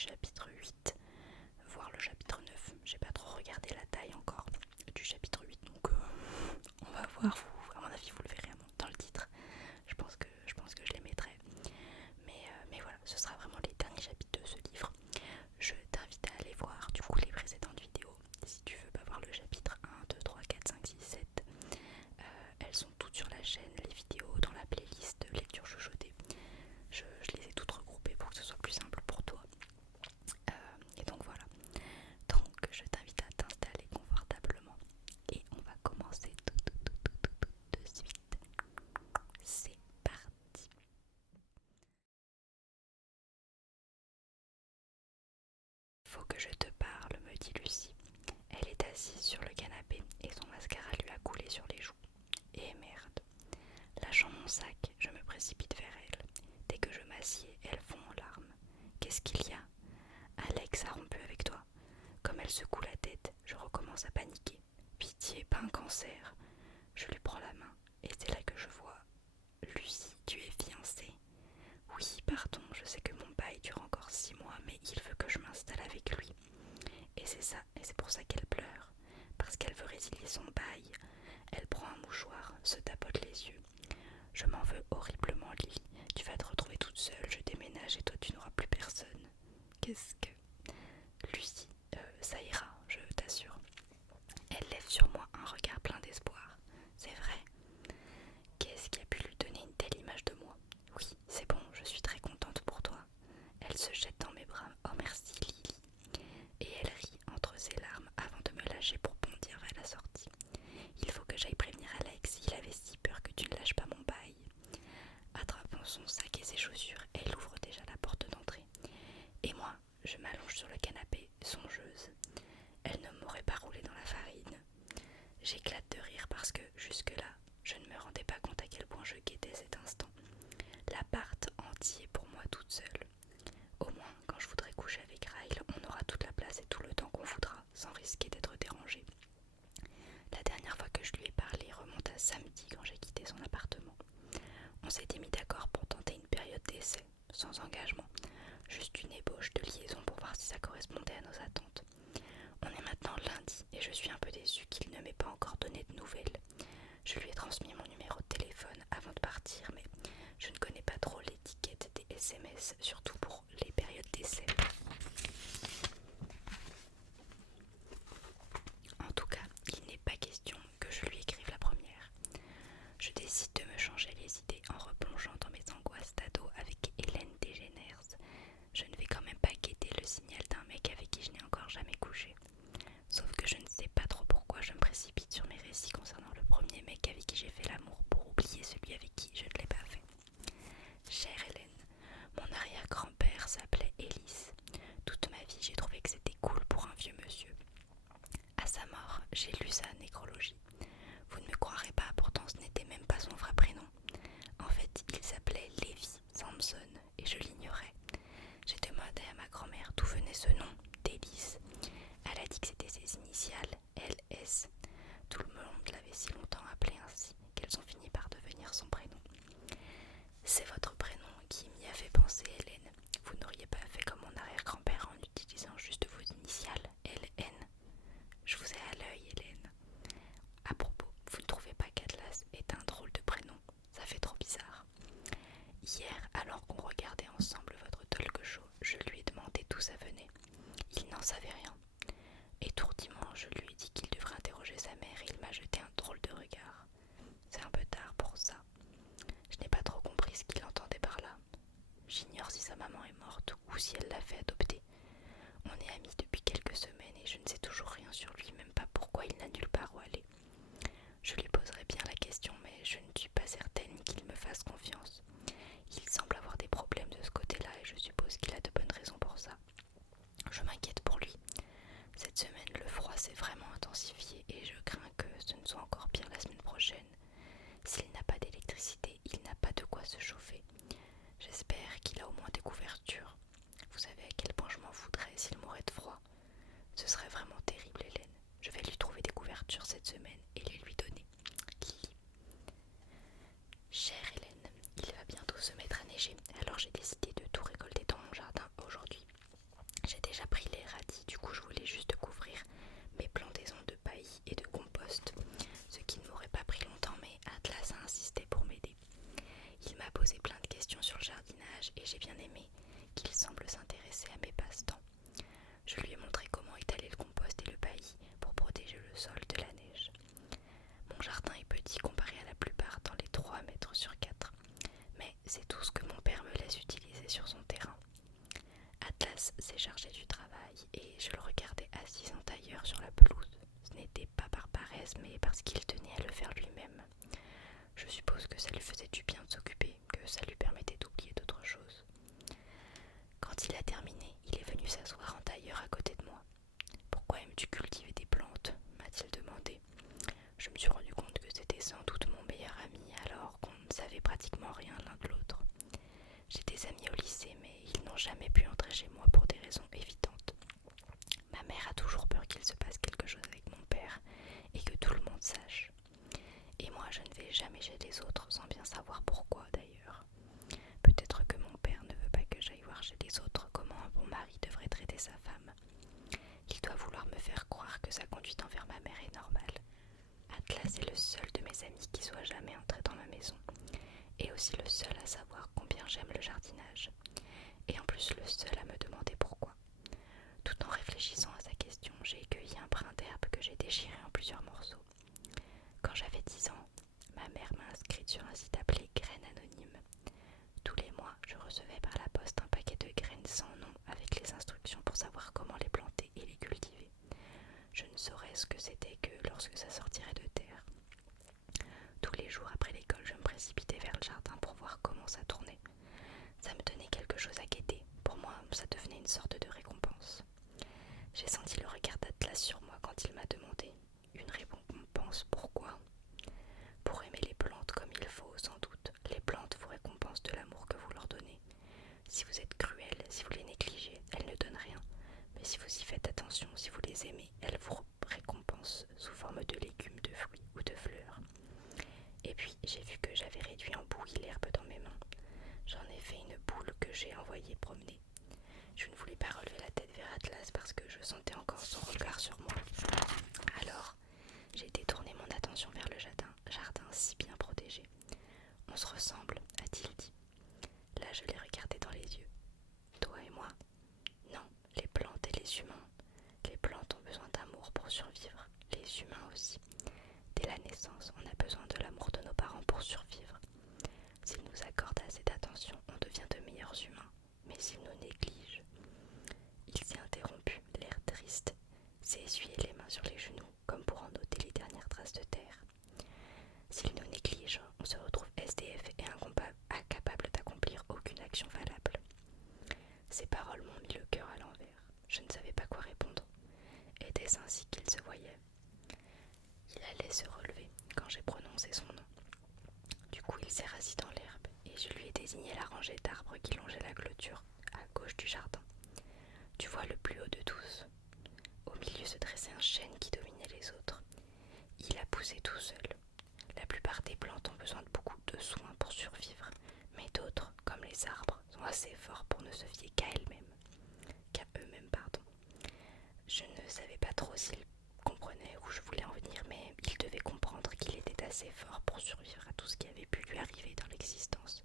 chapitre 8, voire le chapitre 9. J'ai pas trop regardé la taille encore du chapitre 8, donc on va voir. À mon avis, vous le verrez dans le titre. Je pense que je les mettrai. Mais voilà, ce sera vraiment les derniers chapitres de ce livre. Je t'invite à aller voir du coup les précédentes vidéos. Si tu veux pas voir le chapitre 1, 2, 3, 4, 5, 6, 7, elles sont toutes sur la chaîne, les vidéos dans la playlist lecture chuchotée. Je les ai toutes regroupées pour que ce soit plus simple pour toi. Et donc voilà. Donc je t'invite à t'installer confortablement et on va commencer tout de suite. C'est parti. Faut que je te parle, me dit Lucie. Elle est assise sur le canapé et son mascara lui a coulé sur les joues. Et merde. Lâchant mon sac, je me précipite vers elle. Dès que je m'assieds, elle fond en larmes. Qu'est-ce qu'il y a? Alex a rompu avec toi. Comme elle secoue la tête, je recommence à paniquer. Pitié, pas un cancer. Je lui prends la main et c'est là que je vois. Lucie, tu es fiancée. Oui, pardon, je sais que mon bail dure encore 6 mois, mais il veut que je m'installe avec lui. Et c'est ça, et c'est pour ça qu'elle pleure. Parce qu'elle veut résilier son bail. Elle prend un mouchoir, se tapote les yeux. Je m'en veux horriblement, Lily. Tu vas te retrouver toute seule, je déménage et toi tu n'auras plus personne. Qu'est-ce que... Lucie, ça ira, je t'assure. Elle lève sur moi un regard plein d'espoir. C'est vrai. Qu'est-ce qui a pu lui donner une telle image de moi? Oui, c'est bon, je suis très contente pour toi. Elle se jette dans mes bras. Oh merci, Lily. Et elle rit entre ses larmes avant de me lâcher pour bondir vers la sortie. Il faut que j'aille prévenir Alex, il avait si peur que tu ne lâches pas mon bail. Attrapant son sac et ses chaussures, elle ouvre déjà la porte d'entrée. Et moi, je m'allonge sur le canapé, songeuse. Elle ne m'aurait pas roulé dans la farine. J'éclate de rire parce que, jusque-là, je ne me rendais pas compte à quel point je guettais cet instant. L'appart entier pour moi toute seule. Au moins, quand je voudrais coucher avec Ryle, on aura toute la place et tout le temps qu'on voudra, sans risquer d'être dérangé. La dernière fois que je lui ai parlé remonte à samedi quand j'ai quitté son appartement. On s'était mis d'accord pour tenter une période d'essai, sans engagement, juste une ébauche de liaison pour voir si ça correspondait à nos attentes. On est maintenant lundi et je suis un peu déçue qu'il ne m'ait pas encore donné de nouvelles. Je lui ai transmis mon numéro de téléphone avant de partir, mais je ne connais pas trop l'étiquette des SMS, surtout pour les périodes d'essai. En tout cas, il n'est pas question que je lui écrive la première. Je décide de me changer les idées en replongeant dans mes angoisses d'ado avec Hélène Degeners. Je ne vais quand même pas guetter le signal d'un mec avec qui je n'ai encore jamais couché. Sauf que je ne sais pas trop pourquoi je me précipite sur mes récits concernant le premier mec avec qui j'ai fait l'amour pour oublier celui avec qui je ne l'ai pas fait. Chère Hélène, mon arrière-grand-père s'appelait Élise. Toute ma vie, j'ai trouvé que c'était cool pour un vieux monsieur. À sa mort, j'ai lu sa nécrologie. Vous ne me croirez pas, pourtant ce n'était même pas son vrai prénom. En fait, il s'appelait Lévi Samson et je l'ignorais. J'ai demandé à ma grand-mère d'où venait ce nom d'Élise. Elle a dit que c'était ses initiales, LS. Tout le monde l'avait si longtemps appelé ainsi qu'elles ont fini par devenir son prénom. C'est votre prénom qui m'y a fait penser, Hélène. Vous n'auriez pas fait comme mon arrière-grand-père en utilisant juste vos initiales, LN. Je vous ai à l'œil, Hélène. À propos, vous ne trouvez pas qu'Atlas est un drôle de prénom? Ça fait trop bizarre. Hier, alors qu'on regardait ensemble votre talk show, je lui ai demandé d'où ça venait. Il n'en savait rien. Étourdiment, je lui ai dit qu'il devrait interroger sa mère et il m'a jeté un drôle de regard. C'est un peu tard pour ça. Je n'ai pas trop compris ce qu'il entendait par là. J'ignore si sa maman est morte ou si elle l'a fait adopter. On est amis depuis quelques semaines et je ne sais toujours rien sur lui, même pas pourquoi il n'a nulle part où aller. Je lui poserai bien la question, mais je ne suis pas certaine qu'il me fasse confiance. Il semble avoir des problèmes de ce côté-là et je suppose qu'il a de bonnes raisons pour ça. Je m'inquiète pour lui. Cette semaine, le froid s'est vraiment intensifié et je crains que ce ne soit encore pire la semaine prochaine. S'il n'a pas d'électricité, il n'a pas de quoi se chauffer. J'espère qu'il a au moins des couvertures. Vous savez à quel point je m'en voudrais s'il mourait de froid. Ce serait vraiment terrible, Hélène. Je vais lui trouver des couvertures cette semaine et les lui donner. Lily. Chère Hélène, il va bientôt se mettre à neiger, alors j'ai décidé de tout récolter dans mon jardin aujourd'hui. travail et je le regardais assis en tailleur sur la pelouse. Ce n'était pas par paresse, mais parce qu'il tenait à le faire lui-même. Je suppose que ça lui faisait du bien de s'occuper, que ça lui permettait d'oublier d'autres choses. Quand il a terminé, il est venu s'asseoir en tailleur à côté de moi. « Pourquoi aimes-tu cultiver des plantes ?» m'a-t-il demandé. Je me suis rendu compte que c'était sans doute mon meilleur ami, alors qu'on ne savait pratiquement rien l'un de l'autre. J'ai des amis au lycée, mais ils n'ont jamais pu entrer chez moi pour des raisons évidentes. Ma mère a toujours peur qu'il se passe quelque chose avec mon père et que tout le monde sache. Et moi, je ne vais jamais chez les autres sans bien savoir pourquoi d'ailleurs. Peut-être que mon père ne veut pas que j'aille voir chez les autres comment un bon mari devrait traiter sa femme. Il doit vouloir me faire croire que sa conduite envers ma mère est normale. Atlas est le seul de mes amis qui soit jamais entré dans ma maison, et aussi le seul à savoir combien j'aime le jardinage, et en plus le seul à me demander pourquoi. Tout en réfléchissant à sa question, j'ai cueilli un brin d'herbe que j'ai déchiré en plusieurs morceaux. Quand j'avais 10 ans, ma mère m'a inscrite sur un site appelé Graines Anonymes. Tous les mois, je recevais par la poste un paquet de graines sans nom avec les instructions pour savoir comment les planter et les cultiver. Je ne saurais ce que c'était que lorsque ça sortirait de terre. Tous les jours après l'école, je me précipitais vers le jardin pour voir comment ça tournait. Ça me donnait quelque chose à guetter. Pour moi, ça devenait une sorte de récompense. J'ai senti le regard d'Atlas sur moi quand il m'a demandé une récompense. Pourquoi ? Pour aimer les plantes comme il faut, sans doute. Les plantes vous récompensent de l'amour que vous leur donnez. Si vous êtes cruel, si vous les négligez, elles ne donnent rien. Mais si vous y faites attention, si vous les aimez, elles vous récompensent sous forme de légumes, de fruits ou de fleurs. Et puis, j'ai vu que j'avais réduit en bouillie l'herbe dans mes mains. J'en ai fait une boule que j'ai envoyée promener. Je ne voulais pas relever la tête vers Atlas parce que je sentais encore son regard sur moi. Alors, j'ai détourné mon attention vers le jardin si bien protégé. « On se ressemble », a-t-il dit. Là, je l'ai regardé dans les yeux. « Toi et moi ?» Non, les plantes et les humains. Les plantes ont besoin d'amour pour survivre, les humains aussi. Dès la naissance, on a besoin de l'amour de nos parents pour survivre. S'ils nous accordent assez d'attention, on devient de meilleurs humains. Mais s'ils nous négligent... Il s'est interrompu, l'air triste, s'est essuyé les mains sur les genoux, comme pour en ôter les dernières traces de terre. S'ils nous négligent, on se retrouve SDF et incapable d'accomplir aucune action valable. Ces paroles m'ont mis le cœur à l'envers. Je ne savais pas quoi répondre. Était-ce ainsi qu'il se voyait ? Il allait se relever quand j'ai prononcé son nom. Du coup, il s'est rassis dans l'herbe et je lui ai désigné la rangée d'arbres qui longeait la clôture à gauche du jardin. Tu vois le plus haut de tous. Au milieu se dressait un chêne qui dominait les autres. Il a poussé tout seul. La plupart des plantes ont besoin de beaucoup de soins pour survivre, mais d'autres, comme les arbres, sont assez forts pour ne se fier qu'à eux-mêmes. Je ne savais pas trop s'il comprenait où je voulais en venir, mais il devait comprendre qu'il était assez fort pour survivre à tout ce qui avait pu lui arriver dans l'existence.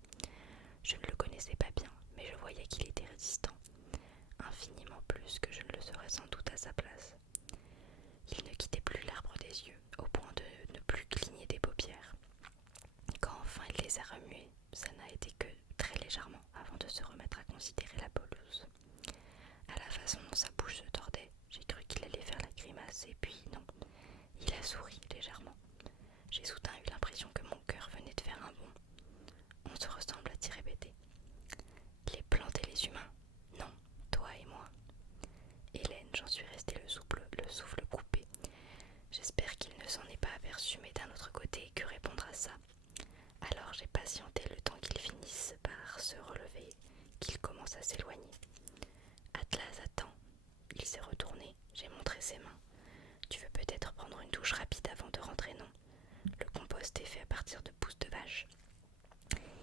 Je ne le connaissais pas bien, mais je voyais qu'il était résistant, infiniment plus que je ne le serais sans doute à sa place. Il ne quittait plus l'arbre des yeux, au point de ne plus cligner des paupières. Quand enfin il les a remués, ça n'a été que très légèrement avant de se remettre à considérer la pelouse. À la façon dont sa bouche se tordait, j'ai cru qu'il allait faire la grimace, et puis non, il a souri légèrement. J'ai soudain eu l'impression que mon cœur venait de faire un bond. On se ressemble, a-t-il répété. Les plantes et les humains ? Non, toi et moi. Hélène, j'en suis restée le souffle coupé. J'espère qu'il ne s'en est pas aperçu, mais d'un autre côté, que répondre à ça ? Alors j'ai patienté le temps qu'il finisse par se relever, qu'il commence à s'éloigner. Atlas, attends. Il s'est retourné, j'ai montré ses mains. Tu veux peut-être prendre une douche rapide avant de rentrer, non ? Le compost est fait à partir de pousses de vache.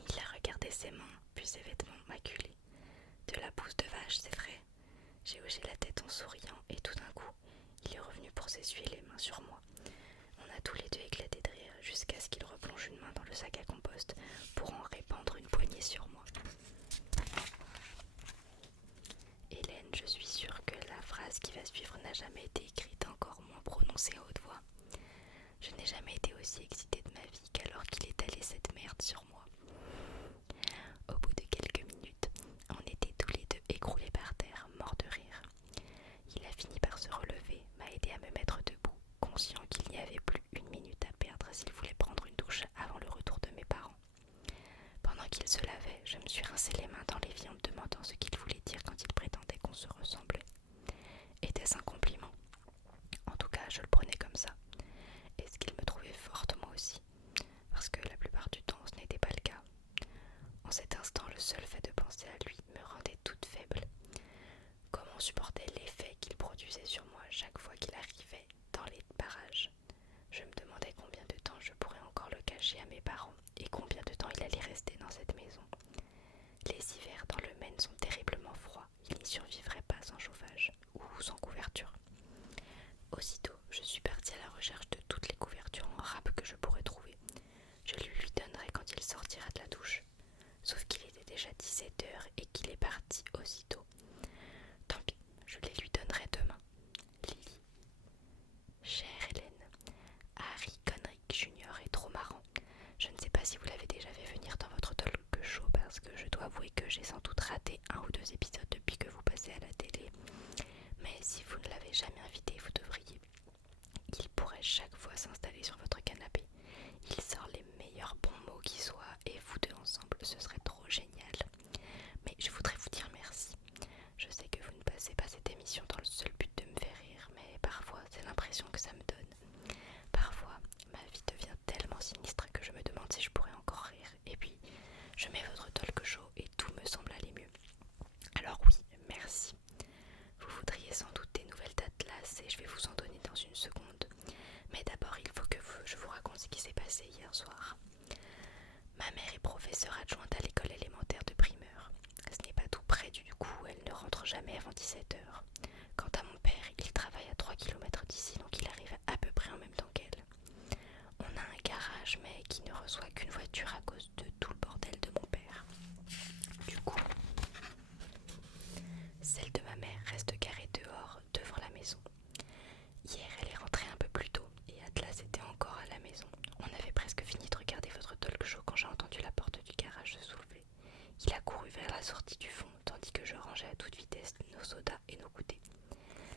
Il a regardé ses mains, puis ses vêtements maculés. De la pousse de vache, c'est vrai. J'ai hoché la tête en souriant, et tout d'un coup, il est revenu pour s'essuyer les mains sur moi. On a tous les deux éclaté de rire, jusqu'à ce qu'il replonge une main dans le sac à compost pour en répandre une poignée sur moi. Hélène, je suis sûre que la phrase qui va suivre n'a jamais été écrite, encore moins prononcée à haute voix. Je n'ai jamais été aussi excitée de ma vie qu'alors qu'il étalait cette merde sur moi. Au bout de quelques minutes, on était tous les deux écroulés par terre, morts de rire. Était-ce un compliment? En tout cas, je le prenais comme ça. Est-ce qu'il me trouvait forte moi aussi? Parce que la plupart du temps, ce n'était pas le cas. En cet instant, le seul fait de penser à lui me rendait toute faible. Comment supporter l'effet qu'il produisait sur moi chaque fois qu'il arrivait dans les parages? Je me demandais combien de temps je pourrais encore le cacher à mes parents et combien de temps il allait rester dans cette maison. Les hivers dans le Maine sont terriblement froids, il n'y survivrait pas sans chauffage ou sans couverture. Aussitôt, je suis partie à la recherche de toutes les couvertures en râpe que je pourrais trouver. Je lui donnerai quand il sortira de la douche. Sauf qu'il était déjà 17 heures et qu'il est parti aussitôt. Tant pis, je les lui donnerai demain. Lily. Chère Hélène, Harry Connick Jr. est trop marrant. Je ne sais pas si vous l'avez déjà fait venir dans votre talk show parce que je dois avouer que j'ai sans doute raté 1 ou 2 épisodes depuis que vous passez à la télé. Mais si vous ne l'avez jamais invité, vous devriez. Il pourrait chaque fois s'installer sur votre canapé. Il sort les meilleurs bons mots qui soient et vous deux ensemble, ce serait trop génial. Mais je voudrais vous dire merci. Je sais que vous ne passez pas cette émission dans le seul but de me faire rire, mais parfois c'est l'impression que ça me donne. Parfois, ma vie devient tellement sinistre que je me demande si je pourrais encore rire. Et puis, je mets votre talk show et tout me semble aller mieux. Alors oui, merci. Vous voudriez sans doute des nouvelles d'Atlas et je vais vous en donner dans une seconde. Mais d'abord, il faut que je vous raconte ce qui s'est passé hier soir. Ma mère est professeure adjointe à l'école élémentaire de Primeur. Ce n'est pas tout près du coup, elle ne rentre jamais avant 17 heures. Quant à mon père, il travaille à 3 km d'ici, donc il arrive à peu près en même temps qu'elle. On a un garage, mais qui ne reçoit qu'une voiture à cause de tout le bordel de mon père. Du coup, celle de ma mère reste garée dehors, devant la maison. Hier, elle est rentrée un peu plus tôt et Atlas était encore à la maison. On avait presque fini de regarder votre talk show quand j'ai entendu la porte du garage se soulever. Il a couru vers la sortie du fond, tandis que je rangeais à toute vitesse nos sodas et nos goûters.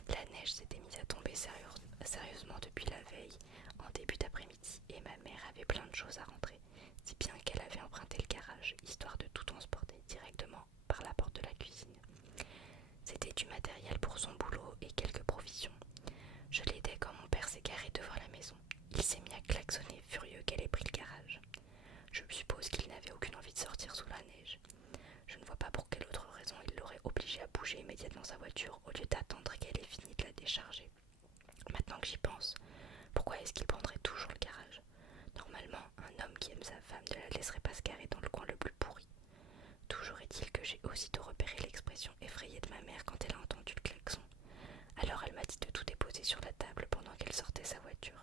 La neige s'était mise à tomber sérieusement depuis la veille, en début d'après-midi, et ma mère avait plein de choses à rentrer, si bien qu'elle avait emprunté le garage, histoire de tout transporter directement par la porte de la cuisine. C'était du matériel pour son boulot et quelques provisions. Je l'aidais quand mon père s'est garé devant la maison. Il s'est mis à klaxonner, furieux qu'elle ait pris le garage. Je suppose qu'il n'avait aucune envie de sortir sous la neige. Je ne vois pas pour quelle autre raison il l'aurait obligée à bouger immédiatement sa voiture au lieu d'attendre qu'elle ait fini de la décharger. Maintenant que j'y pense, pourquoi est-ce qu'il prendrait toujours le garage? Normalement, un homme qui aime sa femme ne la laisserait pas se garer dans le coin le plus pourri. Toujours est-il que j'ai aussitôt repéré l'expression effrayée de ma mère quand elle a entendu le klaxon. Alors elle m'a dit de tout déposer sur la table pendant qu'elle sortait sa voiture.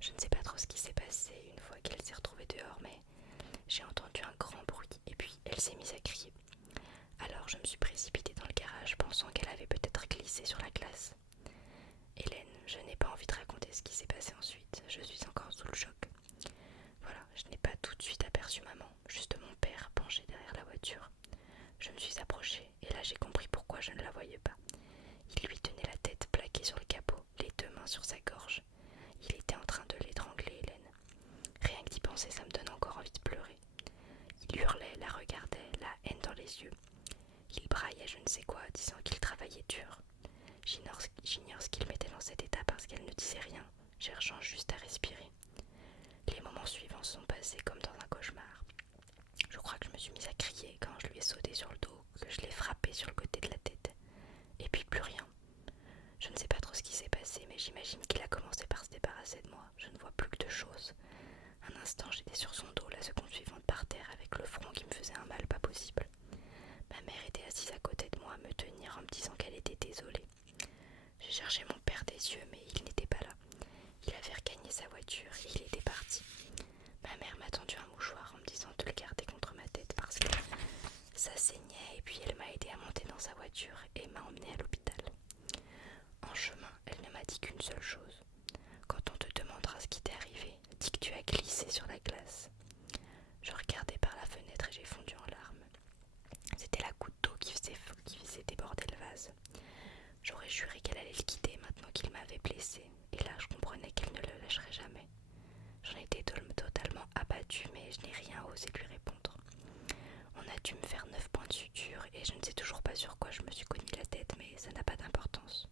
Je ne sais pas trop ce qui s'est passé une fois qu'elle s'est retrouvée dehors, mais j'ai entendu un grand bruit et puis elle s'est mise à crier. Alors je me suis précipitée dans le garage pensant qu'elle avait peut-être glissé sur la glace. Hélène, je n'ai pas envie de raconter ce qui s'est passé ensuite, je suis encore sous le choc. Voilà, je n'ai pas tout de suite aperçu maman, juste mon père penché derrière la voiture. Je me suis approchée et là j'ai compris pourquoi je ne la voyais pas. Il lui tenait la tête plaquée sur le capot, les 2 mains sur sa gorge. Il était en train de l'étrangler, Hélène. Rien que d'y penser, ça me donne encore envie de pleurer. Il hurlait, la regardait, la haine dans les yeux. Il braillait je ne sais quoi, disant qu'il travaillait dur. J'ignore ce qu'il mettait dans cet état parce qu'elle ne disait rien, cherchant juste à respirer. Les moments suivants sont passés comme dans un cauchemar. Je crois que je me suis mise à crier quand je lui ai sauté sur le dos, que je l'ai frappé sur le côté de la tête. Et puis plus rien. Je ne sais pas trop ce qui s'est passé, mais j'imagine qu'il a commencé par se débarrasser de moi. Je ne vois plus que 2 choses. Un instant, j'étais sur son dos, la seconde suivante par terre, avec le front qui me faisait un mal pas possible. Ma mère était assise à côté de moi, à me tenir en me disant qu'elle était désolée. J'ai cherché mon père des yeux, mais il n'était pas là. Il avait regagné sa voiture et il était parti. Ma mère m'a tendu un mouchoir en me disant de le garder contre ma tête parce que ça saignait et puis elle m'a aidé à monter dans sa voiture et m'a emmenée à l'hôpital. En chemin, elle ne m'a dit qu'une seule chose. Quand on te demandera ce qui t'est arrivé, dis que tu as glissé sur la glace. Je regardais par la fenêtre et j'ai fondu en larmes. C'était la goutte d'eau qui faisait déborder le vase. J'aurais juré qu'elle allait le quitter maintenant qu'il m'avait blessée, et là je comprenais qu'elle ne le lâcherait jamais. J'en étais totalement abattue, mais je n'ai rien osé lui répondre. On a dû me faire 9 points de suture, et je ne sais toujours pas sur quoi je me suis cogné la tête, mais ça n'a pas d'importance.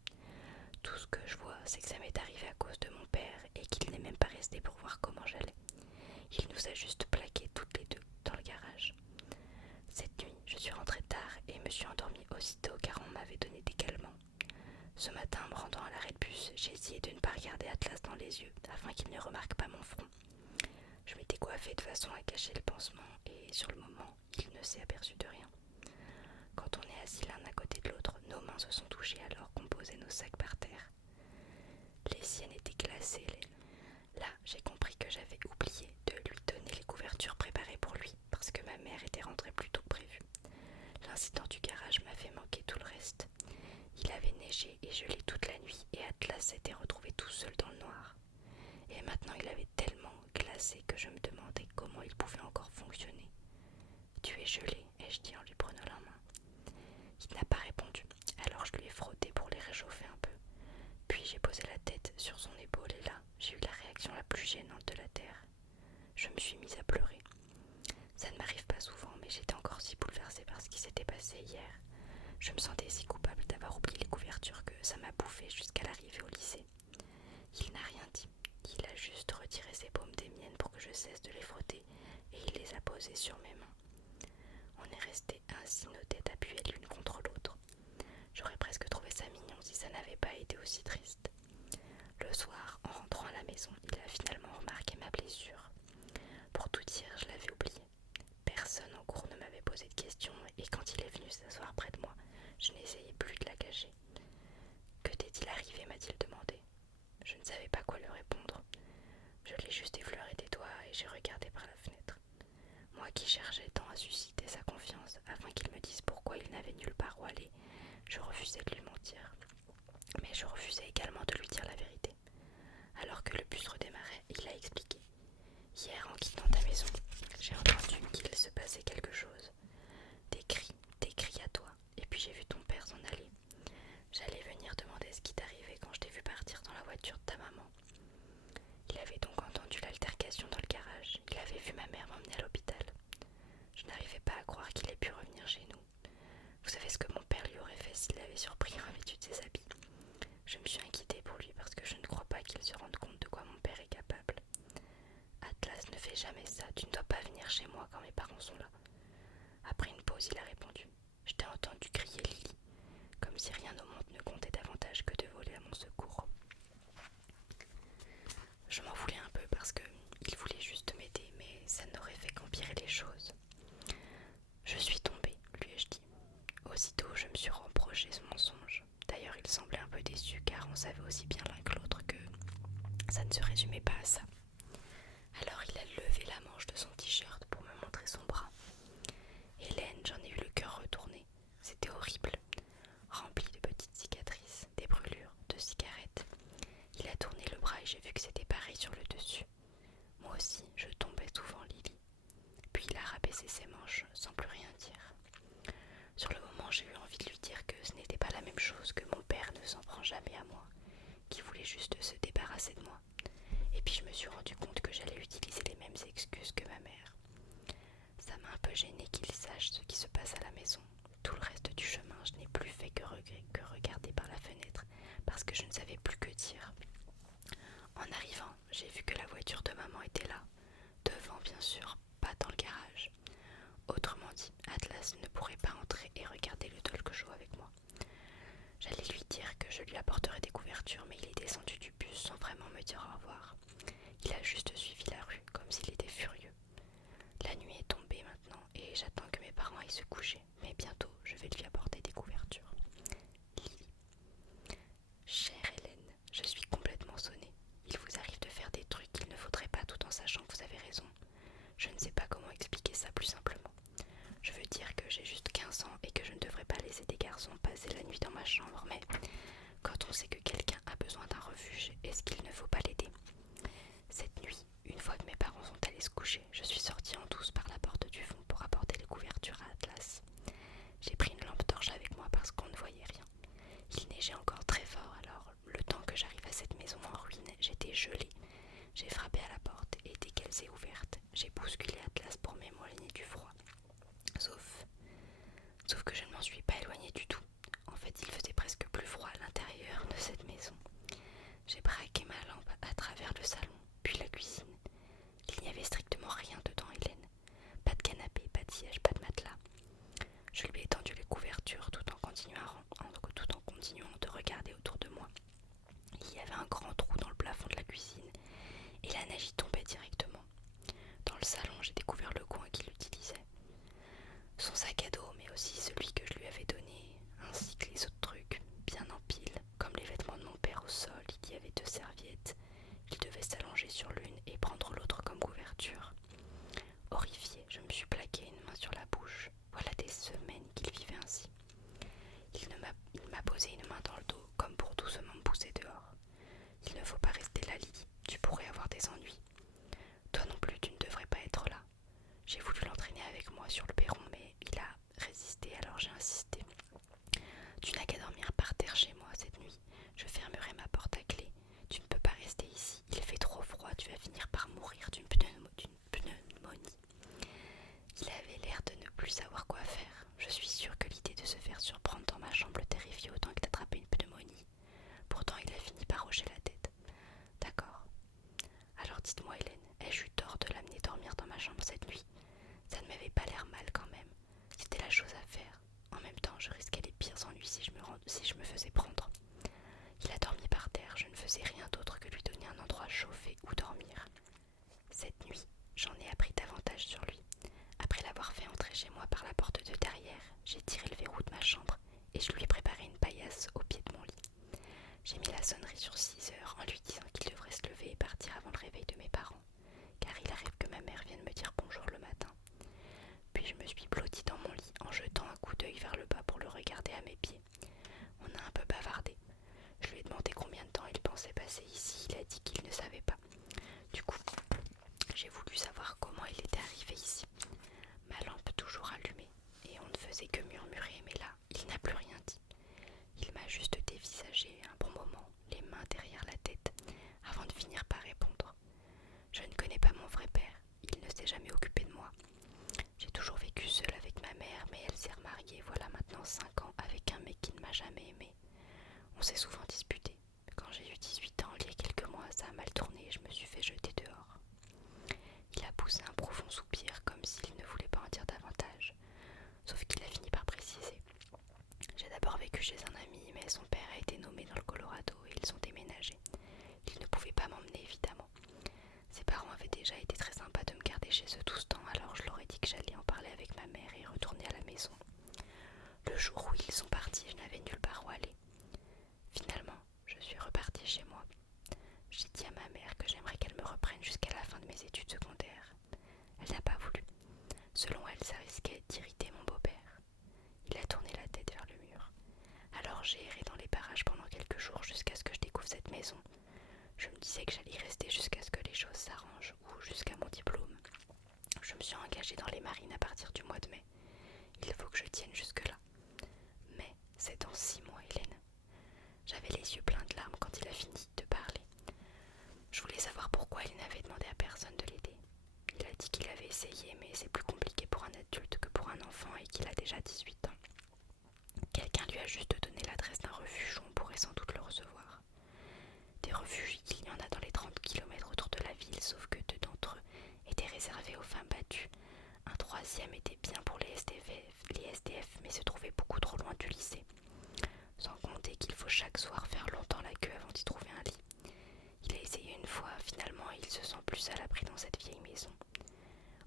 Ce matin, en me rendant à l'arrêt de bus, j'ai essayé de ne pas regarder Atlas dans les yeux afin qu'il ne remarque pas mon front. Je m'étais coiffée de façon à cacher le pansement et sur le moment, il ne s'est aperçu de rien. Quand on est assis l'un à côté de l'autre, nos mains se sont touchées alors qu'on posait nos sacs par terre. Les siennes étaient glacées. Là, j'ai compris que j'avais oublié de lui donner les couvertures préparées pour lui parce que ma mère était rentrée plus tôt que prévu. L'incident du garage m'a fait manquer tout le reste. Il avait neigé et gelé toute la nuit et Atlas s'était retrouvé tout seul dans le noir. Et maintenant il avait tellement glacé que je me demandais comment il pouvait encore fonctionner. « Tu es gelé ?» ai-je dit en lui prenant la main. Il n'a pas répondu, alors je lui ai frotté pour les réchauffer un peu. Puis j'ai posé la tête sur son épaule et là, j'ai eu la réaction la plus gênante de la terre. Je me suis mise à pleurer. Ça ne m'arrive pas souvent, mais j'étais encore si bouleversée par ce qui s'était passé hier. Je me sentais si coupable d'avoir oublié les couvertures que ça m'a bouffée jusqu'à l'arrivée au lycée. Il n'a rien dit. Il a juste retiré ses paumes des miennes pour que je cesse de les frotter et il les a posées sur mes mains. On est restés ainsi nos têtes appuyées l'une contre l'autre. J'aurais presque trouvé ça mignon si ça n'avait pas été aussi triste. Le soir, en rentrant à la maison, il a finalement remarqué ma blessure. Pour tout dire, je l'avais oublié. Personne en cours ne m'avait posé de questions et quand il est venu s'asseoir près de moi, je n'essayais plus de la cacher. « Que t'est-il arrivé ?» m'a-t-il demandé. Je ne savais pas quoi lui répondre. Je l'ai juste effleuré des doigts et j'ai regardé par la fenêtre. Moi qui cherchais tant à susciter sa confiance afin qu'il me dise pourquoi il n'avait nulle part où aller, je refusais de lui mentir. Mais je refusais également de lui dire la vérité. Alors que le bus redémarrait, il a expliqué. Hier, en quittant ta maison, j'ai entendu qu'il se passait quelque chose. Des cris à toi, et puis j'ai vu ton père s'en aller. J'allais venir demander ce qui t'arrivait quand je t'ai vu partir dans la voiture de ta maman. Il avait donc entendu l'altercation dans le garage. Il avait vu ma mère m'emmener à l'hôpital. Je n'arrivais pas à croire qu'il ait pu revenir chez nous. Vous savez ce que mon père lui aurait fait s'il l'avait surpris revêtu de ses habits. Je me suis inquiétée pour lui parce que je ne crois pas qu'il se rende compte de quoi mon père est capable. Atlas ne fait jamais ça, tu ne dois pas venir chez moi quand mes parents sont là. Après une pause, il a répondu. Je t'ai entendu crier Lily, comme si rien au monde ne comptait davantage que de voler à mon secours. Je m'en voulais un peu parce qu'il voulait juste m'aider, mais ça n'aurait fait qu'empirer les choses. Je suis tombée, lui ai-je dit. Aussitôt, je me suis reproché ce mensonge. D'ailleurs, il semblait un peu déçu car on savait aussi bien l'un que l'autre que ça ne se résumait pas à ça. Alors il a levé la manche de son t-shirt pour me montrer son bras. Hélène, j'en ai eu le cœur retourné. C'était horrible. Rempli de petites cicatrices, des brûlures, de cigarettes. Il a tourné le bras et j'ai vu que c'était pareil sur le dessus. Moi aussi, je tombais souvent, Lily. Puis il a rabaissé ses manches sans plus rien dire. Sur le moment, j'ai eu envie de lui dire que ce n'était pas la même chose, que mon père ne s'en prend jamais à moi, qu'il voulait juste se débarrasser de moi. Et puis je me suis rendu compte que j'allais utiliser les mêmes excuses que ma mère. Ça m'a un peu gênée qu'il sache ce qui se passe à la maison. Tout le reste du chemin, je n'ai plus fait que regarder par la fenêtre parce que je ne savais plus que dire. En arrivant, j'ai vu que la voiture de maman était là, devant bien sûr, pas dans le garage. Autrement dit, Atlas ne pourrait pas entrer et regarder le talk show avec moi. J'allais lui dire que je lui apporterais des couvertures, mais il est descendu du bus sans vraiment me dire au revoir. Il a juste suivi la rue, comme s'il était furieux. La nuit est tombée maintenant, et j'attends que mes parents aillent se coucher, mais bientôt je vais lui apporter des couvertures. Lily. Chère Hélène, je suis complètement sonnée. Il vous arrive de faire des trucs qu'il ne faudrait pas tout en sachant que vous avez raison. Je ne sais pas comment expliquer ça plus simplement. Je veux dire que j'ai juste 15 ans et que je ne devrais pas laisser des garçons passer la nuit dans ma chambre, mais quand on sait que quelqu'un a besoin d'un refuge, est-ce qu'il ne faut pas l'aider ? Cette nuit, une fois que mes parents sont allés se coucher, je suis sortie en douce par la porte du fond pour apporter les couvertures à Atlas. J'ai pris une lampe torche avec moi parce qu'on ne voyait rien. Il neigeait encore très fort, alors le temps que j'arrive à cette maison en ruine, j'étais gelée. J'ai frappé à la porte et dès qu'elle s'est ouverte, j'ai bousculé Atlas pour m'éloigner du froid. Sauf que je ne m'en suis pas éloignée du tout. En fait, il faisait presque plus froid à l'intérieur de cette maison. J'ai braqué ma lampe à travers le salon, puis la cuisine. Il n'y avait strictement rien dedans, Hélène. Pas de canapé, pas de siège, pas de matelas. Je lui ai tendu les couvertures tout en continuant de regarder autour avait un grand trou dans le plafond de la cuisine et la neige y tombait directement. Dans le salon, j'ai découvert le coin qu'il utilisait. Son sac à dos, mais aussi celui que je lui avais donné, ainsi que les autres trucs, bien en pile, comme les vêtements de mon père au sol. Il y avait 2 serviettes. Il devait s'allonger sur l'une et prendre l'autre comme couverture. Horrifiée, je me suis plaqué une main sur la bouche. Voilà des semaines qu'il vivait ainsi. Il m'a posé une main dans le dos, comme pour doucement me pousser dehors. Il ne faut pas rester là, Lily. Tu pourrais avoir des ennuis. Toi non plus, tu ne devrais pas être là. J'ai voulu l'entraîner avec moi sur le perron, mais il a résisté, alors j'ai insisté. Tu n'as qu'à dormir par terre chez moi cette nuit. Je fermerai ma porte à clé. Tu ne peux pas rester ici. Il fait trop froid. Tu vas finir par mourir d'une pneumonie. Il avait l'air de ne plus savoir quoi faire. Je suis sûre que l'idée de se faire surprendre dans ma chambre le terrifiait autant que d'attraper une pneumonie. Pourtant, il a fini par hocher la tête. D'accord. Alors dites-moi, Hélène, ai-je eu tort de l'amener dormir dans ma chambre cette nuit? Ça ne m'avait pas l'air mal quand même. C'était la chose à faire. En même temps, je risquais les pires ennuis si je me faisais prendre. Il a dormi par terre. Je ne faisais rien d'autre que lui donner un endroit chauffé où dormir. Cette nuit, j'en ai appris davantage sur lui. Après l'avoir fait entrer chez moi par la porte de derrière, j'ai tiré le verrou de ma chambre et je lui ai préparé une paillasse au pied de mon lit. J'ai mis la sonnerie sur 6 heures en lui disant qu'il devrait se lever et partir avant le réveil de mes parents, car il arrive que ma mère vienne me dire bonjour le matin. Puis je me suis blottie dans mon lit en jetant un coup d'œil vers le bas pour le regarder à mes pieds. On a un peu bavardé. Je lui ai demandé combien de temps il pensait passer ici. Il a dit qu'il ne savait pas. Du coup, j'ai voulu savoir comment il était arrivé ici. Ma lampe toujours allumée, et on ne faisait que murmurer, mais là, il n'a plus rien dit. Il m'a juste dévisagé un bon moment, les mains derrière la tête, avant de finir par répondre. Je ne connais pas mon vrai père, il ne s'est jamais occupé de moi. J'ai toujours vécu seule avec ma mère, mais elle s'est remariée voilà maintenant 5 ans avec un mec qui ne m'a jamais aimée. On s'est souvent disputé. Quand j'ai eu 18 ans, il y a quelques mois, ça a mal tourné et je me suis fait jeter dehors. Il a poussé un profond soupir comme s'il ne voulait pas en dire davantage, sauf qu'il a fini par préciser. J'ai d'abord vécu chez un ami, mais son père a été nommé dans le Colorado et ils ont déménagé. Il ne pouvait pas m'emmener évidemment. Ses parents avaient déjà été très sympas de me garder chez eux tout ce temps, alors je leur ai dit que j'allais en parler avec ma mère et retourner à la maison. Le jour où ils sont partis, je n'avais nulle part où aller. Finalement, je suis repartie chez moi. J'ai dit à ma mère que j'aimerais qu'elle me reprenne jusqu'à la fin de mes études secondaires. Elle n'a pas voulu. Selon elle, ça risquait d'irriter mon beau-père. Il a tourné la tête vers le mur. Alors j'ai erré dans les parages pendant quelques jours jusqu'à ce que je découvre cette maison. Je me disais que j'allais y rester jusqu'à ce que les choses s'arrangent ou jusqu'à mon diplôme. Je me suis engagée dans les marines à partir du mois de mai. Il faut que je tienne jusque-là. Mais c'est dans 6 mois, Hélène. J'avais les yeux pleins de larmes quand il a fini de parler. Je voulais savoir pourquoi il n'avait demandé à personne de l'aider. Il a dit qu'il avait essayé, mais c'est plus compliqué pour un adulte que pour un enfant et qu'il a déjà 18 ans. Quelqu'un lui a juste donné l'adresse d'un refuge où on pourrait sans doute le recevoir. Des refuges, il y en a dans les 30 km autour de la ville, sauf que 2 d'entre eux étaient réservés aux femmes battues. Un 3e était bien pour les SDF, mais se trouvait beaucoup trop loin du lycée. Sans compter qu'il faut chaque soir faire longtemps la queue avant d'y trouver un lit. Il a essayé une fois, finalement il se sent plus à l'abri dans cette vieille maison.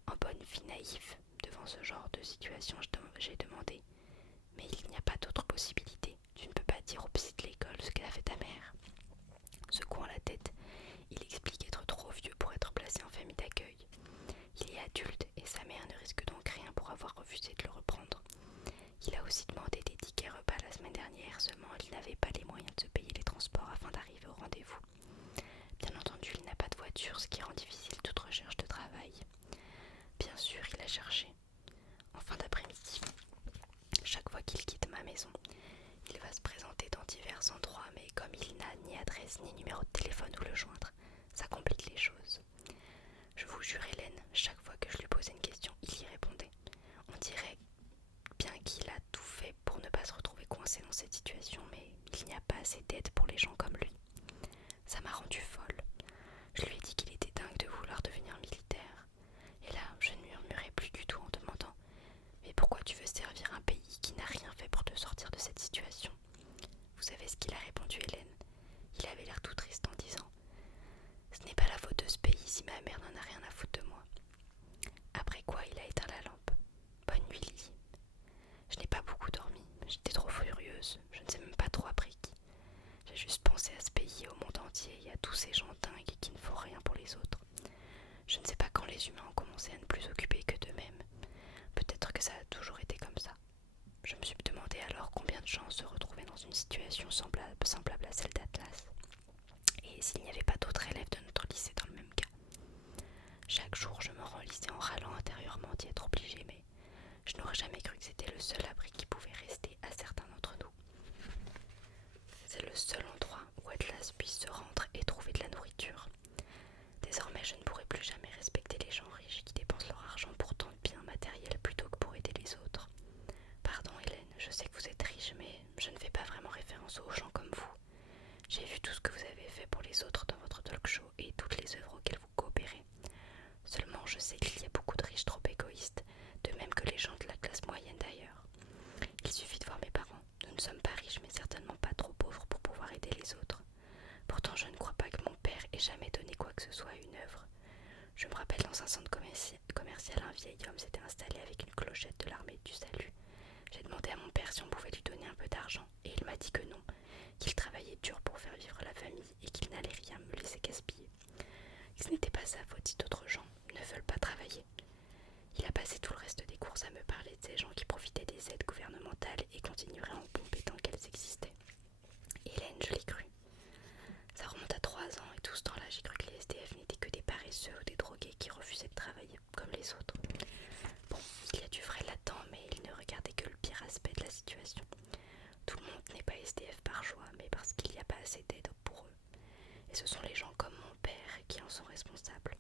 En bonne fille naïve, devant ce genre de situation, j'ai demandé « Mais il n'y a pas d'autre possibilité. Tu ne peux pas dire au psy de l'école ce qu'a fait ta mère. » Secouant la tête, il explique être trop vieux pour être placé en famille d'accueil. Il est adulte et sa mère ne risque donc rien pour avoir refusé de le reprendre. Il a aussi demandé des tickets repas la semaine dernière, seulement il n'avait pas les moyens de se payer les transports afin d'arriver au rendez-vous. Bien entendu, il n'a pas de voiture, ce qui rend difficile toute recherche de travail. Bien sûr, il a cherché. En fin d'après-midi, chaque fois qu'il quitte ma maison, il va se présenter dans divers endroits, mais comme il n'a ni adresse ni numéro de téléphone où le joindre, ça complique les choses. Je vous jure, Hélène, chaque fois que je lui posais une question, il y répondait. On dirait bien qu'il a tout fait pour ne pas se retrouver coincé dans cette situation, mais il n'y a pas assez d'aide pour les gens comme lui. Ça m'a rendue folle. Je lui ai dit qu'il était dingue de vouloir devenir militaire. Et là, je ne murmurais plus du tout en demandant « Mais pourquoi tu veux servir un pays qui n'a rien fait pour te sortir de cette situation ?» Vous savez ce qu'il a répondu, Hélène? Il avait l'air tout triste en disant: ce n'est pas la faute de ce pays si ma mère n'en a rien à foutre de moi. Après quoi, il a éteint la lampe. Bonne nuit, Lily. Je n'ai pas beaucoup dormi, j'étais trop furieuse, je ne sais même pas trop après qui. J'ai juste pensé à ce pays, au monde entier et à tous ces gens dingues qui ne font rien pour les autres. Je ne sais pas quand les humains ont commencé à ne plus s'occuper que d'eux-mêmes. Peut-être que ça a toujours été comme ça. Je me suis demandé alors combien de gens se retrouvaient dans une situation semblable à celle d'Atlas, et s'il n'y avait pas d'autres élèves de notre lycée dans le même cas. Chaque jour, je me rends au lycée en râlant intérieurement d'y être obligée, mais je n'aurais jamais cru que c'était le seul abri qui pouvait rester à certains d'entre nous. C'est le seul endroit où Atlas puisse se rendre et trouver de la nourriture. Désormais, je ne pourrai plus jamais respecter les gens riches qui dépensent leur argent pour tant de biens matériels plutôt que pour aider les autres. Pardon Hélène, je sais que vous êtes riche, mais je ne fais pas vraiment référence aux gens comme vous. J'ai vu tout ce que vous avez fait pour les autres dans votre talk show et toutes les œuvres auxquelles vous coopérez. Seulement, je sais qu'il y a beaucoup de riches trop égoïstes, de même que les gens de la classe moyenne d'ailleurs. Il suffit de voir mes parents. Nous ne sommes pas riches, mais certainement pas trop pauvres pour pouvoir aider les autres. Pourtant, je ne crois pas que mon père ait jamais donné quoi que ce soit à une œuvre. Je me rappelle dans un centre commercial, un vieil homme s'était installé avec une clochette de l'armée du salut. J'ai demandé à mon père si on pouvait lui donner un peu d'argent, et il m'a dit que non, qu'il travaillait dur pour faire vivre la famille et qu'il n'allait rien me laisser gaspiller. Ce n'était pas sa faute si d'autres gens ne veulent pas travailler. Il a passé tout le reste des courses à me parler de ces gens qui profitaient des aides gouvernementales et continueraient à en pomper tant qu'elles existaient. Hélène, je l'ai cru. Ça remonte à 3 ans et tout ce temps-là, j'ai cru que les SDF n'étaient que des paresseux ou des drogués qui refusaient de travailler comme les autres. Bon, il y a du vrai là-dedans, mais ils ne regardaient que le pire aspect de la situation. Tout le monde n'est pas SDF par choix, mais parce qu'il n'y a pas assez d'aide pour eux. Et ce sont les gens comme mon père qui en sont responsables.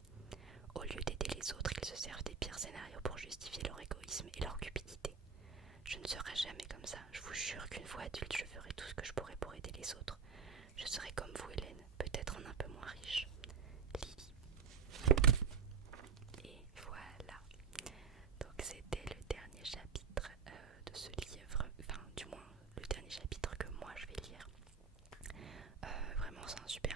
Au lieu d'aider les autres, ils se servent des pires scénarios pour justifier leur égoïsme et leur cupidité. Je ne serai jamais comme ça. Je vous jure qu'une fois adulte, je ferai tout ce que je pourrai pour aider les autres. Je serai comme vous, Hélène, peut-être en un peu moins riche. Lily. Et voilà. Donc c'était le dernier chapitre de ce livre. Enfin, du moins, le dernier chapitre que moi je vais lire. Vraiment, c'est un super